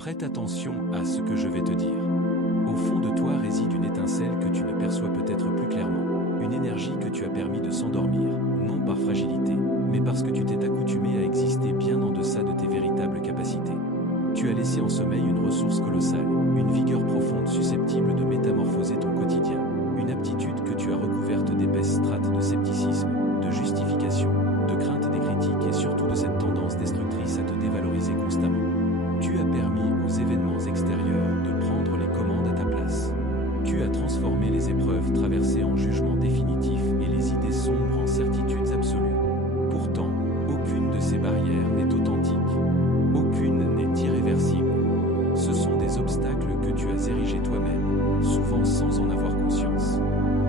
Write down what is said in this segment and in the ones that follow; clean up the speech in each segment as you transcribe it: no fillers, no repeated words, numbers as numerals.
Prête attention à ce que je vais te dire. Au fond de toi réside une étincelle que tu ne perçois peut-être plus clairement, une énergie que tu as permis de s'endormir, non par fragilité, mais parce que tu t'es accoutumé à exister bien en deçà de tes véritables capacités. Tu as laissé en sommeil une ressource colossale, une vigueur profonde susceptible de métamorphoser ton quotidien, une aptitude que tu as recouverte d'épaisses strates de scepticisme, de justification, de crainte des critiques et surtout de cette tendance destructrice à te dévaloriser constamment. Tu as permis aux événements extérieurs de prendre les commandes à ta place. Tu as transformé les épreuves traversées en jugements définitifs et les idées sombres en certitudes absolues. Pourtant, aucune de ces barrières n'est authentique. Aucune n'est irréversible. Ce sont des obstacles que tu as érigés toi-même, souvent sans en avoir conscience.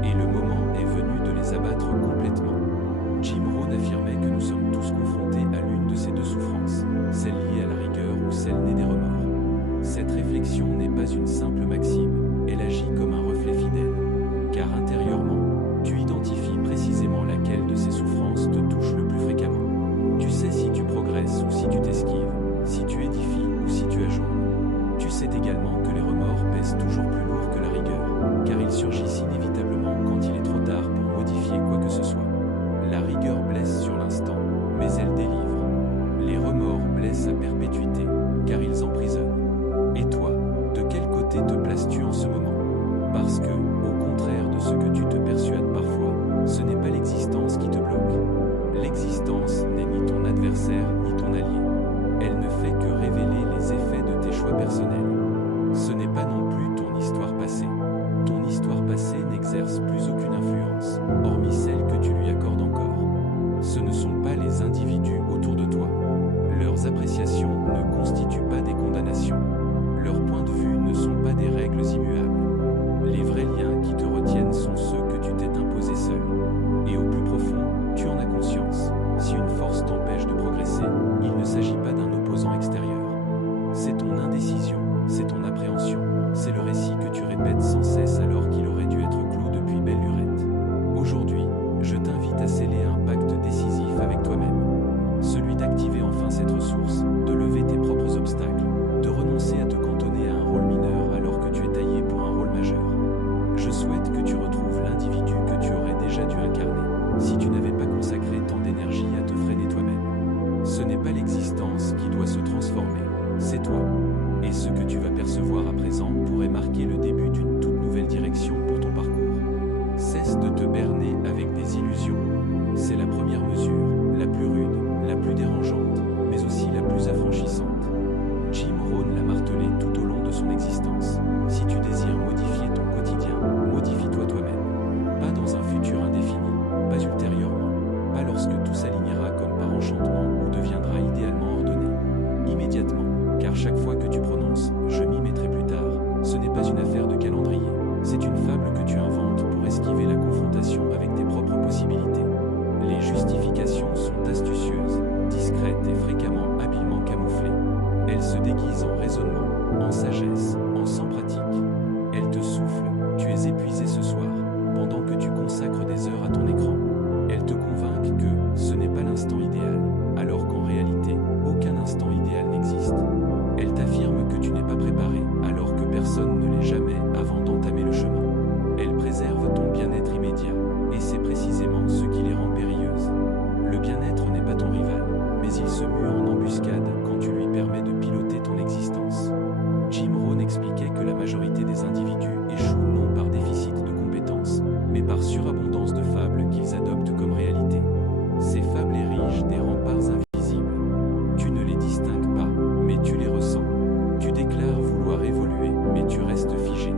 Et le moment est venu de les abattre complètement. Jim Rohn affirmait que nous sommes tous confrontés à l'une de ces deux souffrances, celle liée à la rigueur ou celle née des remords. Cette réflexion n'est pas une simple maxime, elle agit comme un reflet fidèle. Car intérieurement, tu identifies précisément laquelle de ces souffrances te touche le plus fréquemment. Tu sais si tu progresses ou si tu t'esquives, si tu édifies ou si tu ajournes. Tu sais également que les remords pèsent toujours plus lourd que la rigueur, car ils surgissent inévitablement quand il est trop tard pour modifier quoi que ce soit. La rigueur blesse sur l'instant, mais elle délivre. Les remords blessent à perpétuité, car ils emprisonnent. Et toi, de quel côté te places-tu en ce moment? Parce que, au contraire de ce que tu te persuades parfois, ce n'est pas l'existence qui te bloque. L'existence n'est ni ton adversaire ni ton allié. Elle ne fait que révéler les effets de tes choix personnels. Ce n'est pas non plus ton histoire passée. Ton histoire passée n'exerce plus aucune influence, hormis celle que tu lui accordes encore. Ce ne sont pas les individus autour de toi. Leurs appréciations ne constituent pas des condamnations. Leurs points de vue ne sont pas des règles immuables. Les vrais liens qui te retiennent sont ceux que tu t'es imposés seul. Et au plus profond, tu en as conscience. Si une force t'empêche de progresser, il ne s'agit pas d'un opposant extérieur. C'est ton indécision, c'est ton appréhension, c'est le récit que tu répètes sans cesse alors qu'il aurait dû être clos depuis belle lurette. Aujourd'hui, je t'invite à sceller un pacte décisif avec toi-même. Celui d'activer enfin cette ressource, de lever tes propres obstacles, de renoncer à te cantonner à un rôle mineur alors que tu es taillé pour un rôle majeur. Je souhaite que tu retrouves l'individu que tu aurais déjà dû incarner, si tu n'avais pas consacré tant d'énergie à te freiner toi-même. Ce n'est pas l'existence qui doit se transformer, c'est toi. Et ce que tu vas percevoir à présent pourrait marquer le début d'une toute nouvelle direction pour ton parcours. Cesse de te berner avec des illusions. C'est la première mesure, la plus rude, la plus dérangeante, mais aussi la plus affranchissante. Jim Rohn l'a martelé tout au long de son existence. Si tu désires modifier ton quotidien, modifie-toi toi-même. Pas dans un futur indéfini, pas ultérieurement, pas lorsque tout s'alignera comme par enchantement ou deviendra idéalement ordonné. Immédiatement, car chaque fois que tu prononces « je m'y mettrai plus tard », ce n'est pas une affaire de calendrier, c'est une fable que tu inventes pour esquiver la confrontation avec tes propres possibilités. Les justifications sont astucieuses, discrètes et fréquemment habilement camouflées. Elles se déguisent en raisonnement, en sagesse, en sans pratique. Elles te soufflent, tu es épuisé ce soir, pendant que tu consacres des heures à ton écran. Elles te convainquent que ce n'est pas l'instant idéal, alors qu'en réalité, aucun instant idéal n'existe. Elles t'affirment que tu n'es pas préparé, alors que personne ne l'est jamais avant d'entamer le chemin. Elles préservent ton bien-être immédiat, et c'est précisément ce qui les rend périlleuses. Le bien-être n'est pas ton rival, mais il se mue en embuscade quand tu lui permets de piloter ton existence. Jim Rohn expliquait que la majorité des individus échouent non par déficit de compétences, mais par surabondance de fables qu'ils adoptent comme réalité. Ces fables érigent des remparts invisibles. Tu ne les distingues pas, mais tu les ressens. Tu déclares vouloir évoluer, mais tu restes figé.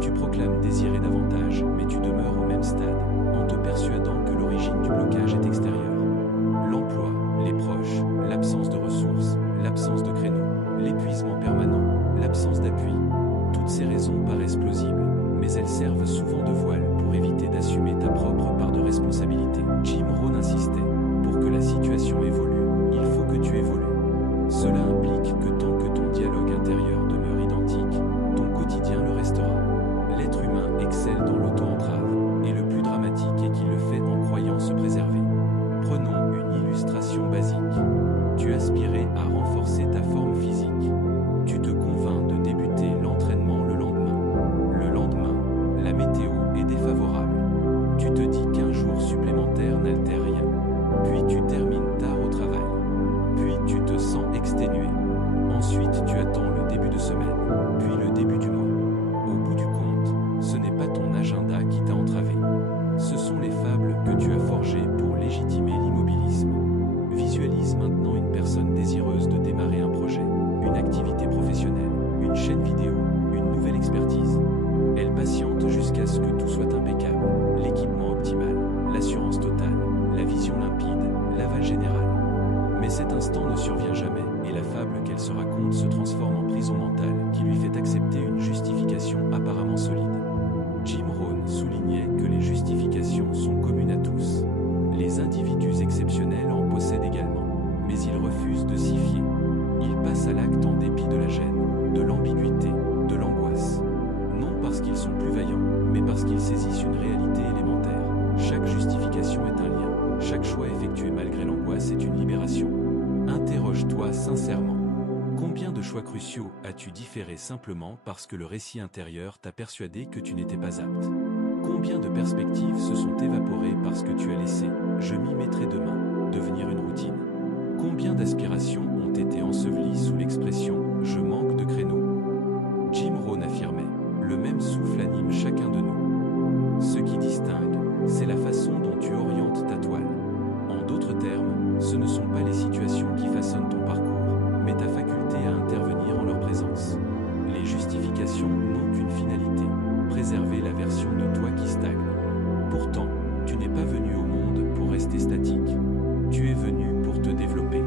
Tu proclames désirer davantage, mais tu demeures au même stade, en te persuadant que l'origine du blocage est extérieure. L'emploi, les proches, l'absence de ressources, l'absence de créneaux, l'épuisement permanent, l'absence d'appui. Toutes ces raisons paraissent plausibles, mais elles servent souvent de voile pour éviter d'assumer ta propre part de responsabilité. Jim Rohn insistait, pour que la situation évolue, il faut que tu évolues. Cela implique que tant que ton dialogue intérieur demeure identique, ton quotidien le restera. L'être humain excelle dans l'auto-entrave, et le plus dramatique est qu'il le fait en croyant se préserver. Prenons une illustration basique. Tu aspirais à renforcer ta forme physique. Tu te convaincs Ensuite, tu attends le début de semaine, puis le début du mois. Au bout du compte, ce n'est pas ton agenda qui t'a entravé. Ce sont les fables que tu as forgées pour légitimer l'immobilisme. Visualise maintenant une personne désireuse de démarrer un projet, une activité professionnelle, une chaîne vidéo, une nouvelle expertise. Elle patiente jusqu'à ce que tout soit impeccable, l'équipement optimal, l'assurance totale, la vision limpide, l'aval général. Mais cet instant ne survient jamais et la fable qu'elle se raconte se transforme en prison mentale qui lui fait accepter une justification apparemment solide. Jim Rohn soulignait que les justifications sont communes à tous. Les individus exceptionnels en possèdent également, mais ils refusent de s'y fier. Ils passent à l'acte en dépit de la gêne, de l'ambiguïté, de l'angoisse. Non parce qu'ils sont plus vaillants, mais parce qu'ils saisissent une réalité élémentaire. Chaque justification est un lien, chaque choix effectué malgré l'angoisse est une libération. Interroge-toi sincèrement. Combien de choix cruciaux as-tu différé simplement parce que le récit intérieur t'a persuadé que tu n'étais pas apte? Combien de perspectives se sont évaporées parce que tu as laissé « je m'y mettrai demain » devenir une routine? Combien d'aspirations ont été ensevelies sous l'expression « je manque de créneaux » Jim Rohn affirmait « le même souffle anime chacun de nous. Ce qui distingue, c'est la façon dont tu orientes ta toile. En d'autres termes, ce ne sont pas les situations qui façonnent ton parcours, mais ta faculté à intervenir en leur présence. Les justifications n'ont qu'une finalité, préserver la version de toi qui stagne. Pourtant, tu n'es pas venu au monde pour rester statique. Tu es venu pour te développer.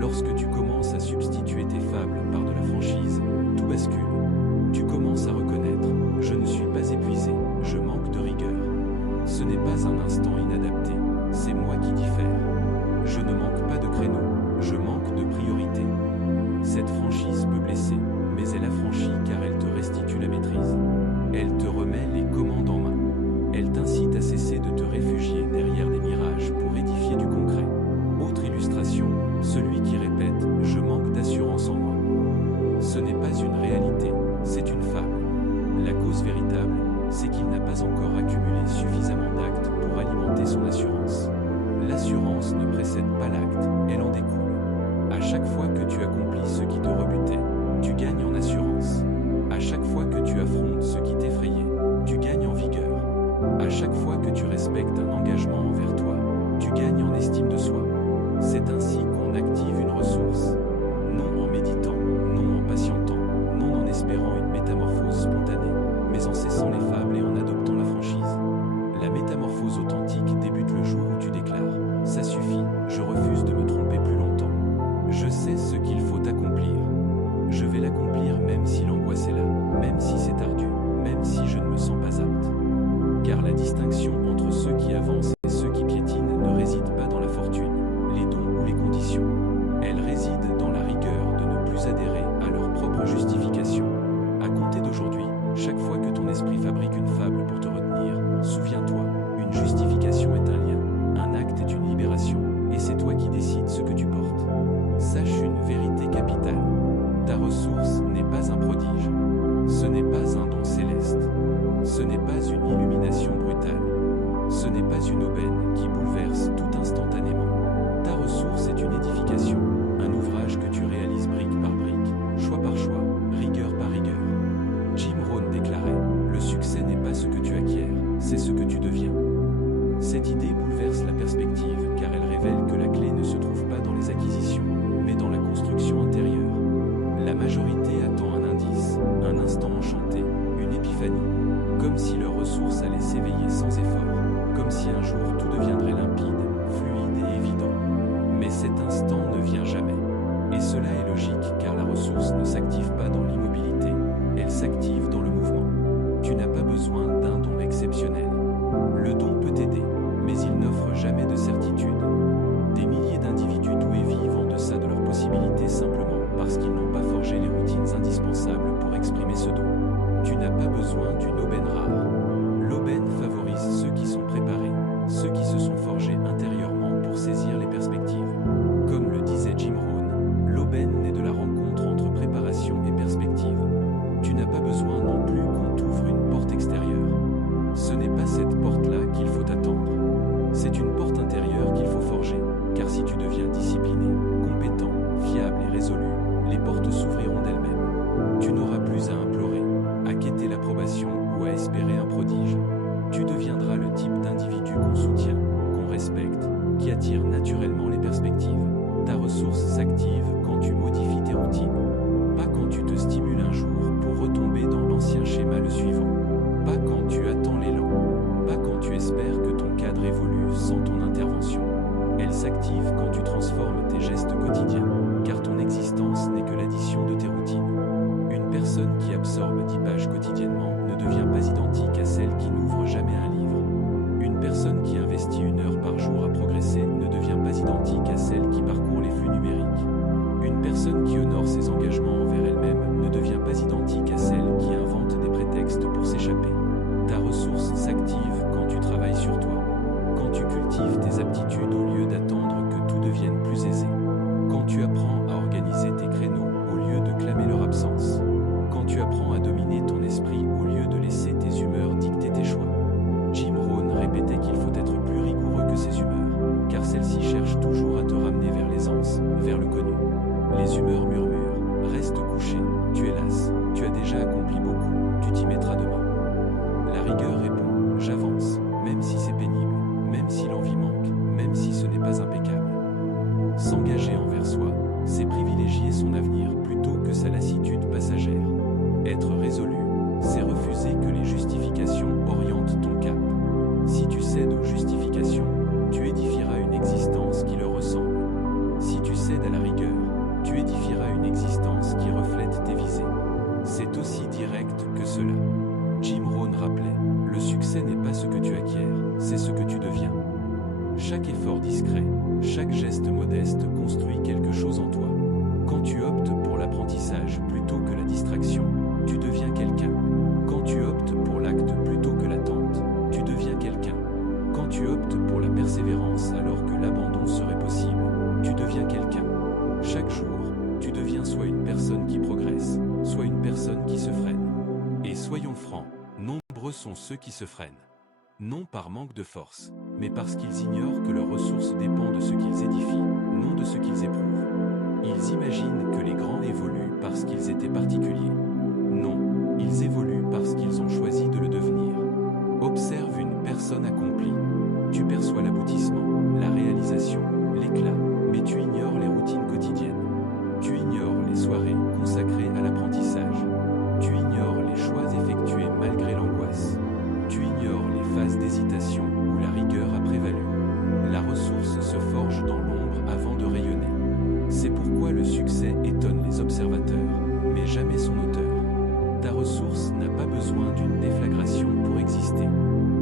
Lorsque tu commences à substituer tes fables par de la franchise, tout bascule. Tu commences à reconnaître « je ne suis pas épuisé, je manque de rigueur ». Ce n'est pas un instant inadapté, c'est moi qui diffère. Je ne manque pas de créneau, je manque de priorité. Cette franchise peut blesser, mais elle affranchit car elle te restitue la maîtrise. Elle te remet les commandes en main. Elle t'incite à cesser de te réfugier derrière des mirages pour édifier du concret. Autre illustration, celui qui répète « je manque d'assurance en moi ». Ce n'est pas une réalité, c'est une fable. La cause véritable, c'est qu'il n'a pas encore accumulé suffisamment d'actes pour alimenter son assurance. L'assurance ne précède pas l'acte, elle en découle. À chaque fois que tu accomplis ce qui te rebutait, tu gagnes en assurance. À chaque fois que tu affrontes ce qui t'effrayait, tu gagnes en vigueur. À chaque fois que tu respectes un engagement envers toi, tu gagnes en estime de soi. C'est ainsi qu'on active une ressource. Non en méditant, non en patientant, non en espérant une métamorphose spontanée, mais en cessant les fables et en adoptant la franchise. La métamorphose authentique débute le jour où tu déclares « ça suffit, je refuse de me tromper plus longtemps. Je sais ce qu'il faut accomplir. Je vais l'accomplir même si l'angoisse est là, même si c'est ardu, même si je ne me sens pas apte. » Car la distinction entre ceux qui avancent et ceux qui piétinent ne réside pas dans la fortune, les dons ou les conditions. Elle réside dans la rigueur de ne plus adhérer à leur propre justification. À compter d'aujourd'hui, chaque fois que ton esprit fabrique une fable pour te retenir, souviens-toi, une justification est un lien, un acte est une libération, et c'est toi qui décides ce que tu portes. Sache une vérité capitale. Ta ressource n'est pas un prodige. Ce n'est pas un don céleste. Ce n'est pas une illumination brutale. Ce n'est pas une aubaine qui bouleverse tout instantanément. Ta ressource est une édification, un ouvrage que tu réalises brique par brique, choix par choix, rigueur par rigueur. Jim Rohn déclarait « Le succès n'est pas ce que tu acquiers, c'est ce que tu deviens ». Cette idée bouleverse la perspective car elle révèle que la clé ne se trouve pas dans les acquisitions, mais dans la construction intérieure. La majorité attend un indice, un instant enchanté, une épiphanie, comme si leur ressource allait s'éveiller sans effort, comme si un jour tout deviendrait limpide, fluide et évident. Mais cet instant ne vient jamais. Et cela est logique car la ressource ne s'active pas dans l'immobilité, elle s'active dans le mouvement. Tu n'as pas besoin d'un don exceptionnel. Le don peut t'aider, mais il n'offre jamais de certitude. Des milliers d'individus doués vivent en deçà de leurs possibilités simplement parce qu'ils n'ont pas forgé les routines indispensables pour exprimer ce don. Tu n'as pas besoin d'une aubaine rare. L'aubaine favorise ceux qui sont préparés, ceux qui se sont forgés intérieurement pour saisir les perspectives. Comme le disait Jim Rohn, l'aubaine naît de la rencontre entre préparation et perspective. Tu n'as pas besoin non plus qu'on t'ouvre une porte extérieure. Ce n'est pas cette porte-là qu'il faut attendre. C'est une porte intérieure qu'il faut forger, car si tu deviens discipliné, compétent, fiable et résolu, les portes s'ouvriront d'elles-mêmes. Tu n'auras plus à implorer, à quêter l'approbation ou à espérer un prodige. Tu deviendras le type d'individu qu'on soutient, qu'on respecte, qui attire naturellement les perspectives. Ta ressource s'active quand tu modifies tes routines. Pas quand tu te stimules un jour pour retomber dans l'ancien schéma le suivant. Pas quand tu attends l'élan. Pas quand tu espères que ton cadre évolue sans ton intervention. Elle s'active quand tu transformes tes gestes quotidiens, car ton existence n'est que l'addition de tes routines. Une personne qui absorbe 10 pages quotidiennement ne devient pas identique à celle qui n'ouvre jamais un livre. Une personne qui investit 1 heure par jour à progresser ne devient pas identique à celle qui parcourt les flux numériques. Une personne qui honore ses engagements envers elle-même ne devient pas identique à celle qui invente des prétextes pour s'échapper. Ta ressource s'active quand tu travailles sur toi, quand tu cultives tes aptitudes au lieu d'attendre que tout devienne plus aisé, quand tu apprends à organiser tes créneaux au lieu de clamer leur absence, quand tu apprends à dominer ton esprit au lieu de laisser tes humeurs dicter tes choix. Jim Rohn répétait qu'il faut être plus rigoureux que ses humeurs, car celles-ci cherchent toujours à te ramener vers l'aisance, vers le connu. Les humeurs murmurent, reste couché, tu es las, tu as déjà accompli beaucoup, tu t'y mettras demain. La rigueur répond, j'avance, même si c'est pénible, même si l'envie manque, même si ce n'est pas impeccable. S'engager envers soi, c'est privilégier son avenir plutôt que sa lassitude passagère. Être résolu, c'est refuser que les justifications orientent ton cap. Si tu cèdes aux justifications, tu édifieras une existence qui leur ressemble. Si tu cèdes à la rigueur, tu édifieras une existence qui reflète tes visées. C'est aussi direct que cela. Jim Rohn rappelait, le succès n'est pas ce que tu acquiers, c'est ce que tu deviens. Chaque effort discret, chaque geste modeste construit quelque chose en toi. Quand tu optes pour l'apprentissage plutôt que la distraction, tu deviens quelqu'un. Quand tu optes pour l'acte plutôt que l'attente, tu deviens quelqu'un. Quand tu optes pour la persévérance alors que l'abandon serait possible, tu deviens quelqu'un. Chaque jour, tu deviens soit une personne qui progresse, soit une personne qui se freine. Et soyons francs, nombreux sont ceux qui se freinent. Non par manque de force, mais parce qu'ils ignorent que leur ressource dépend de ce qu'ils édifient, non de ce qu'ils éprouvent. Ils imaginent que les grands évoluent parce qu'ils étaient particuliers. Non, ils évoluent parce qu'ils ont choisi de le devenir. Observe une personne accomplie. Tu perçois l'aboutissement, la réalisation, l'éclat, mais tu ignores les routines quotidiennes. Tu ignores les soirées consacrées à l'apprentissage. Tu ignores les choix effectués malgré l'angoisse. Tu ignores les phases d'hésitation où la rigueur a prévalu. La ressource se forge dans l'ombre avant de rayonner. C'est pourquoi le succès étonne les observateurs, mais jamais son auteur. Ta ressource n'a pas besoin d'une déflagration pour exister.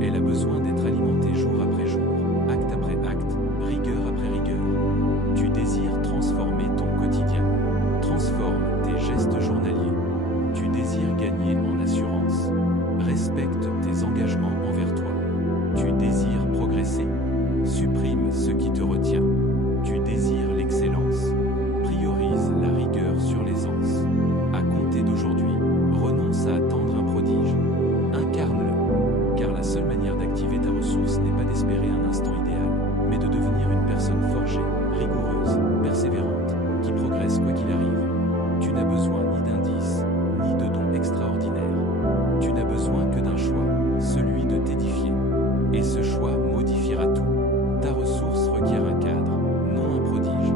Elle a besoin d'être alimentée jour après jour, acte après acte, rigueur après rigueur. Tu désires transformer ton quotidien. Transforme tes gestes journaliers. Tu désires gagner en assurance. Respecte tes engagements envers toi. Tu désires progresser. Supprime ce qui te retient. Tu désires l'excellence. Priorise la rigueur sur l'aisance. À compter d'aujourd'hui, renonce à attendre un prodige. Incarne-le. Car la seule manière d'activer ta ressource n'est pas d'espérer un instant idéal, mais de devenir une personne forgée, rigoureuse, persévérante, qui progresse quoi qu'il arrive. Tu n'as besoin ni d'indices, ni de dons extraordinaires. Tu n'as besoin que d'un choix, celui de t'édifier. Et ce choix modifiera tout. Ta ressource requiert un cadre, non un prodige.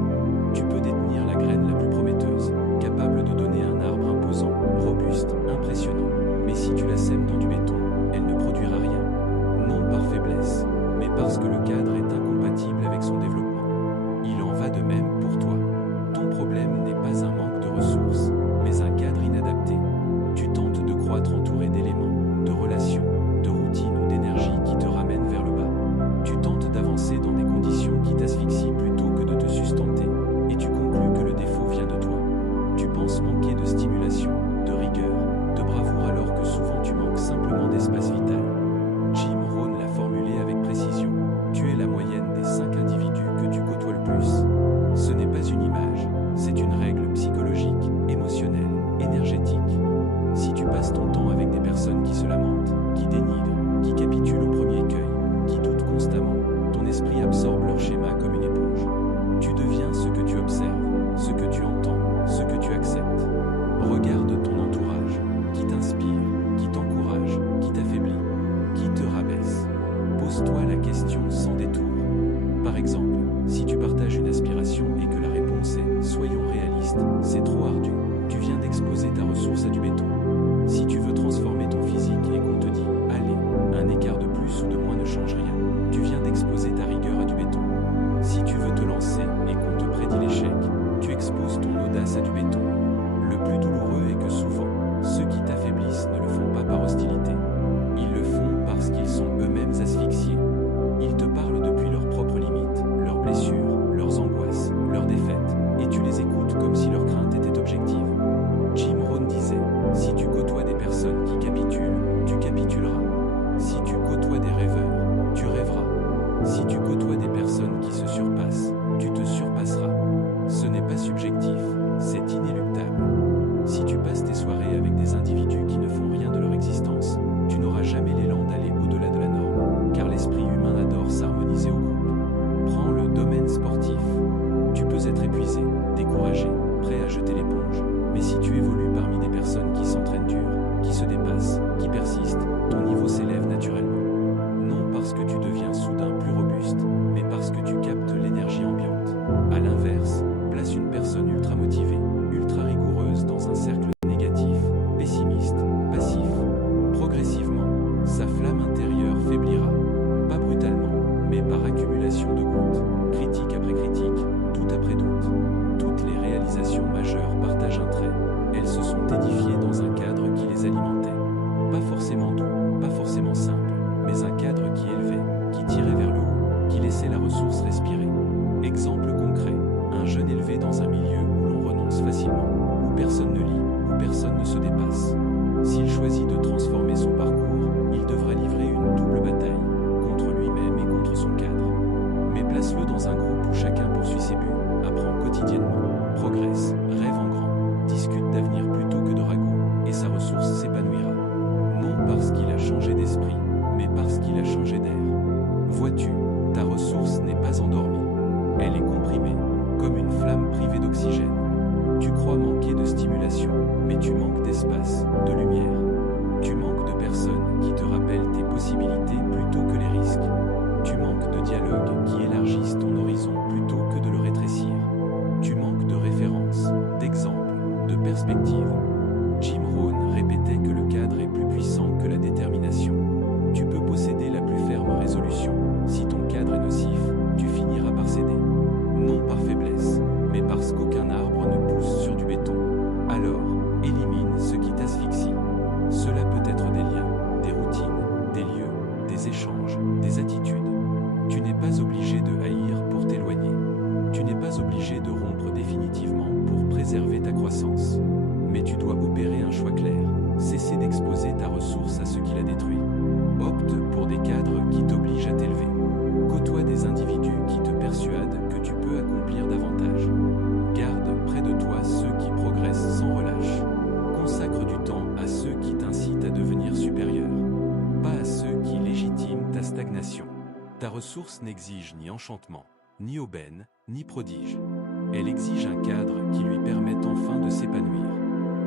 Tu peux détenir la graine la plus prometteuse, capable de donner un arbre imposant, robuste, impressionnant. Mais si tu la sèmes dans du béton, elle ne produira rien. Non par faiblesse, mais parce que le cadre est incompatible avec son développement. Il en va de même pour toi. Ton problème n'est pas un manque de ressources, mais un cadre inadapté. Tu tentes de croître entouré d'éléments, de relations, de routines ou d'énergie qui te ramènent vers le bas. Tu tentes d'avancer dans des conditions qui t'asphyxient plutôt que de te sustenter, et tu conclus que le défaut vient de toi. Tu penses manquer de stimulation, de rigueur, de bravoure alors que souvent tu manques simplement d'espace vital. Jim Rohn l'a formulé avec précision. Tu es la moyenne des 5 individus que tu côtoies le plus. Ce n'est pas une image, c'est une règle psychologique, émotionnelle, énergétique. Si tu passes ton temps avec des personnes qui se lamentent, qui dénigrent, qui capitulent au premier écueil, qui doutent constamment, ton esprit absorbe leur schéma comme une éponge. Tu deviens ce que tu observes, ce que tu entends, ce que tu acceptes. tu passes tes soirées avec des individus qui ne font rien de leur existence, tu n'auras jamais l'élan d'aller au-delà de la norme, car l'esprit humain adore s'harmoniser au groupe. Prends le domaine sportif. Tu peux être épuisé, découragé, prêt à jeter l'éponge, mais si tu évolues parmi des personnes qui s'entraînent dur, qui se dépassent, qui persistent, ton niveau s'élève naturellement. Non parce que tu deviens soudain plus robuste, mais parce que tu captes l'énergie ambiante. À l'inverse, place une personne ultra motivée, ultra rigoureuse dans un cercle négatif, pessimiste, passif. Progressivement, sa flamme intérieure faiblira. Pas brutalement, mais par accumulation de gouttes, critique après critique, doute après doute. Toutes les réalisations majeures partagent un trait. Elles se sont édifiées dans un cadre qui les alimentait. Pas forcément doux, pas forcément simple, mais un cadre qui élevait, qui tirait vers le haut, qui laissait la ressource respirer. Exemple concret, un jeune élevé dans un milieu où l'on renonce facilement, où personne ne lit, où personne ne se dépasse. S'il choisit de transformer son parcours, il devra livrer une double bataille, contre lui-même et contre son cadre. Mais place-le dans un groupe où chacun poursuit ses buts, apprend quotidiennement, progresse, rêve en grand, discute d'avenir plutôt que de ragots, et sa ressource s'épanouira. Non parce qu'il a changé d'esprit, mais parce qu'il a changé d'air. Vois-tu, ta ressource n'est pas endormie. Elle est comprimée, comme une flamme privée d'oxygène. Tu crois manquer de stimulation, mais tu manques d'espace, de lumière. Tu manques de personnes qui te rappellent tes possibilités plutôt que les risques. Tu manques de dialogues qui élargissent ton horizon plutôt que de le rétrécir. Tu manques de références, d'exemples, de perspectives. Jim Rohn répétait que le cadre est plus puissant que la détermination. Tu peux posséder la plus ferme résolution. Si ton cadre est nocif, tu finiras par céder. Non par faiblesse, mais parce qu'aucun arbre ne pousse sur du béton. Alors, élimine ce qui t'asphyxie. Cela peut être des liens, des routines, des lieux, des échanges, des attitudes. Tu n'es pas obligé de haïr pour t'éloigner. Tu n'es pas obligé de rompre définitivement pour préserver ta croissance. Mais tu dois opérer un choix clair, cesser d'exposer ta ressource à ce qui la détruit. Opte pour des cadres qui t'obligent à t'élever. Côtoie des individus qui te persuadent que tu peux accomplir davantage. Garde près de toi ceux qui progressent sans relâche. Consacre du temps à ceux qui t'incitent à devenir supérieur, pas à ceux qui légitiment ta stagnation. Ta ressource n'exige ni enchantement, ni aubaine, ni prodige. Elle exige un cadre qui lui permette enfin de s'épanouir.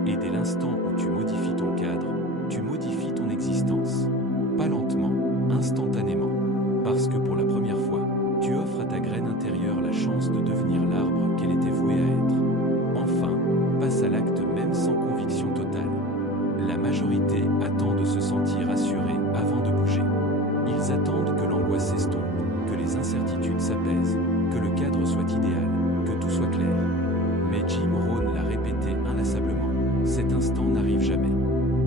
Et dès l'instant où tu modifies ton cadre, tu modifies ton existence. Pas lentement, instantanément. Parce que pour la première fois, tu offres à ta graine intérieure la chance de devenir l'arbre qu'elle était vouée à être. Enfin, passe à l'acte même sans conviction totale. La majorité attend de se sentir assurée avant de bouger. Ils attendent que l'angoisse s'estompe, que les incertitudes s'apaisent, que le cadre soit idéal, que tout soit clair. Mais Jim Rohn l'a répété inlassablement, cet instant n'arrive jamais.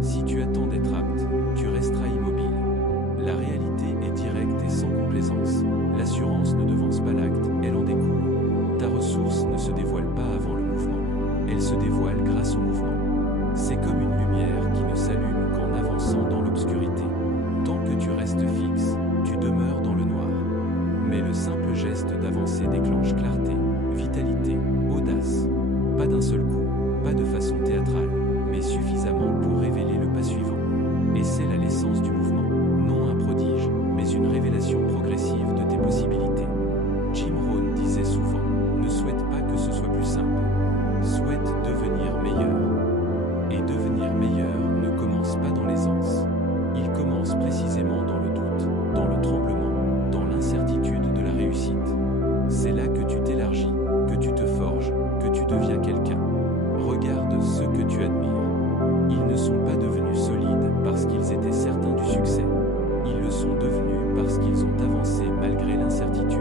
Si tu attends d'être apte, tu resteras immobile. La réalité est directe et sans complaisance. L'assurance ne devance pas l'acte, elle en découle. Ta ressource ne se dévoile pas avant le mouvement. Elle se dévoile grâce au mouvement. C'est comme une lumière qui ne s'allume qu'en avançant dans l'obscurité. Tant que tu restes fixe, tu demeures dans le noir. Mais le simple geste d'avancer déclenche clarté, vitalité, audace. Pas d'un seul coup, pas de façon théâtrale, mais suffisamment pour révéler le pas suivant. Et c'est là l'essence du mouvement. Non un prodige, mais une révélation progressive de tes possibilités. Jim Rohn disait souvent, ne souhaite pas que ce soit plus simple. Souhaite devenir meilleur. Et devenir meilleur ne commence pas dans l'aisance. Il commence précisément dans le doute, dans le tremblement, dans l'incertitude de la réussite. C'est là que tu t'élargis, que tu te forges, que tu deviens quelqu'un. Regarde ceux que tu admires. Ils ne sont pas devenus solides parce qu'ils étaient certains du succès. Ils le sont devenus parce qu'ils ont avancé malgré l'incertitude.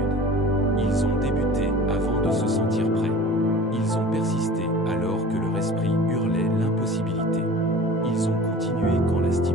Ils ont débuté avant de se sentir prêts. Ils ont persisté alors que leur esprit hurlait l'impossibilité. Ils ont continué quand la stimulation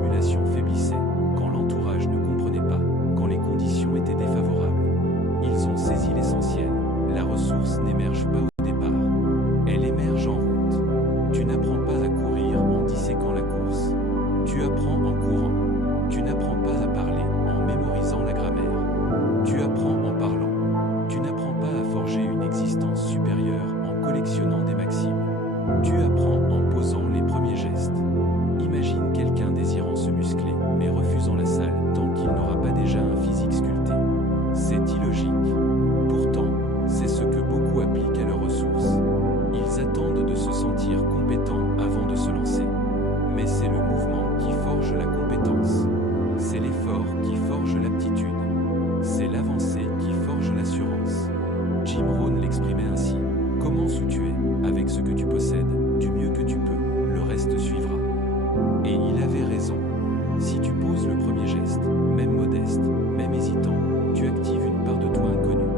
Si tu poses le premier geste, même modeste, même hésitant, tu actives une part de toi inconnue.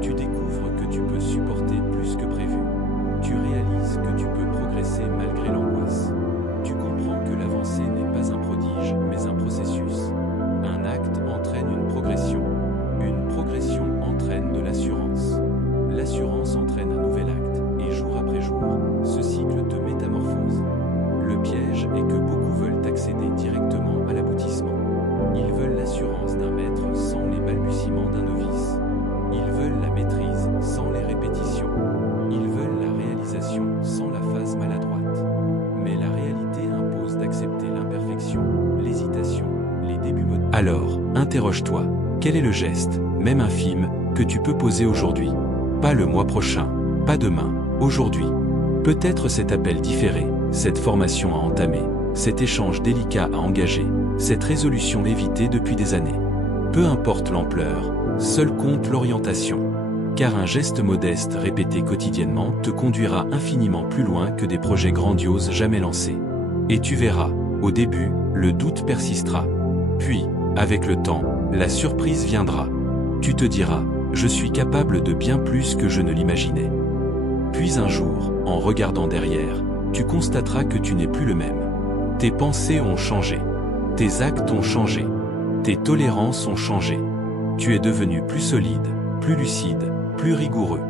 Tu découvres que tu peux supporter plus que prévu. Tu réalises que tu peux progresser malgré l'angoisse. Tu comprends que l'avancée n'est pas un prodige, mais un processus. Un acte entraîne une progression. Une progression entraîne de l'assurance. L'assurance entraîne un nouvel acte, et jour après jour, ce cycle te métamorphose. Le piège est que beaucoup veulent accéder directement à l'aboutissement. Ils veulent l'assurance d'un maître sans les balbutiements d'un novice. Ils veulent la maîtrise sans les répétitions. Ils veulent la réalisation sans la phase maladroite. Mais la réalité impose d'accepter l'imperfection, l'hésitation, les débuts modestes. Alors, interroge-toi, quel est le geste, même infime, que tu peux poser aujourd'hui? Pas le mois prochain, pas demain, aujourd'hui. Peut-être cet appel différé, cette formation à entamer, cet échange délicat à engager, cette résolution évitée depuis des années. Peu importe l'ampleur, seul compte l'orientation. Car un geste modeste répété quotidiennement te conduira infiniment plus loin que des projets grandioses jamais lancés. Et tu verras, au début, le doute persistera. Puis, avec le temps, la surprise viendra. Tu te diras, je suis capable de bien plus que je ne l'imaginais. Puis un jour, en regardant derrière, tu constateras que tu n'es plus le même. Tes pensées ont changé. Tes actes ont changé. Tes tolérances ont changé. Tu es devenu plus solide, plus lucide, plus rigoureux.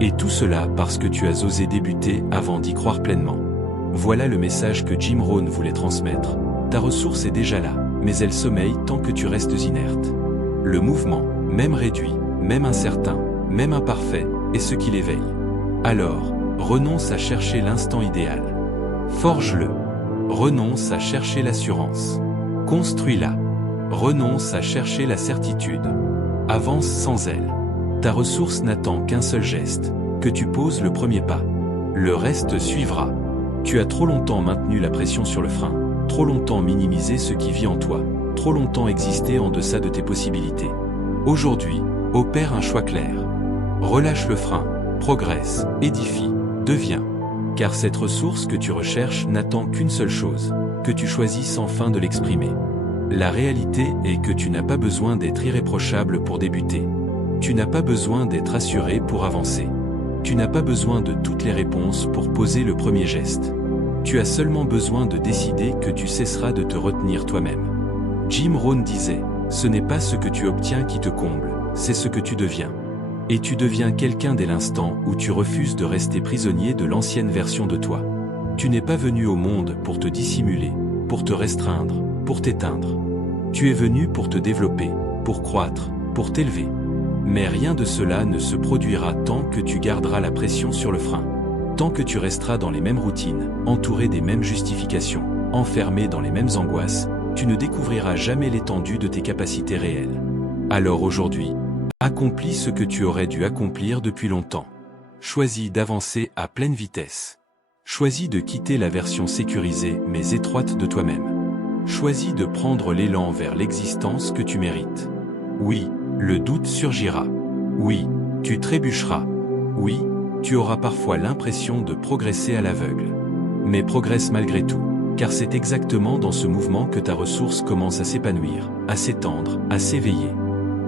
Et tout cela parce que tu as osé débuter avant d'y croire pleinement. Voilà le message que Jim Rohn voulait transmettre. Ta ressource est déjà là, mais elle sommeille tant que tu restes inerte. Le mouvement, même réduit, même incertain, même imparfait, est ce qui l'éveille. Alors, renonce à chercher l'instant idéal. Forge-le. Renonce à chercher l'assurance. Construis-la. Renonce à chercher la certitude. Avance sans elle. Ta ressource n'attend qu'un seul geste, que tu poses le premier pas. Le reste suivra. Tu as trop longtemps maintenu la pression sur le frein, trop longtemps minimisé ce qui vit en toi, trop longtemps existé en deçà de tes possibilités. Aujourd'hui, opère un choix clair. Relâche le frein, progresse, édifie, deviens. Car cette ressource que tu recherches n'attend qu'une seule chose, que tu choisisses enfin de l'exprimer. La réalité est que tu n'as pas besoin d'être irréprochable pour débuter. Tu n'as pas besoin d'être assuré pour avancer. Tu n'as pas besoin de toutes les réponses pour poser le premier geste. Tu as seulement besoin de décider que tu cesseras de te retenir toi-même. Jim Rohn disait, ce n'est pas ce que tu obtiens qui te comble, c'est ce que tu deviens. Et tu deviens quelqu'un dès l'instant où tu refuses de rester prisonnier de l'ancienne version de toi. Tu n'es pas venu au monde pour te dissimuler, pour te restreindre, pour t'éteindre. Tu es venu pour te développer, pour croître, pour t'élever. Mais rien de cela ne se produira tant que tu garderas la pression sur le frein. Tant que tu resteras dans les mêmes routines, entouré des mêmes justifications, enfermé dans les mêmes angoisses, tu ne découvriras jamais l'étendue de tes capacités réelles. Alors aujourd'hui, accomplis ce que tu aurais dû accomplir depuis longtemps. Choisis d'avancer à pleine vitesse. Choisis de quitter la version sécurisée mais étroite de toi-même. Choisis de prendre l'élan vers l'existence que tu mérites. Oui, le doute surgira. Oui, tu trébucheras. Oui, tu auras parfois l'impression de progresser à l'aveugle. Mais progresse malgré tout, car c'est exactement dans ce mouvement que ta ressource commence à s'épanouir, à s'étendre, à s'éveiller.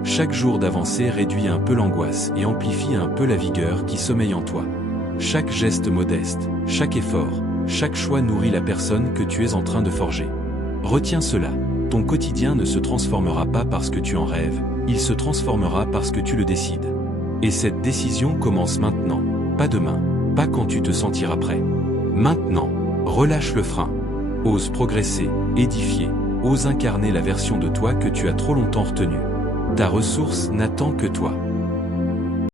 Chaque jour d'avancée réduit un peu l'angoisse et amplifie un peu la vigueur qui sommeille en toi. Chaque geste modeste, chaque effort, chaque choix nourrit la personne que tu es en train de forger. Retiens cela, ton quotidien ne se transformera pas parce que tu en rêves, il se transformera parce que tu le décides. Et cette décision commence maintenant, pas demain, pas quand tu te sentiras prêt. Maintenant, relâche le frein. Ose progresser, édifier, ose incarner la version de toi que tu as trop longtemps retenue. Ta ressource n'attend que toi.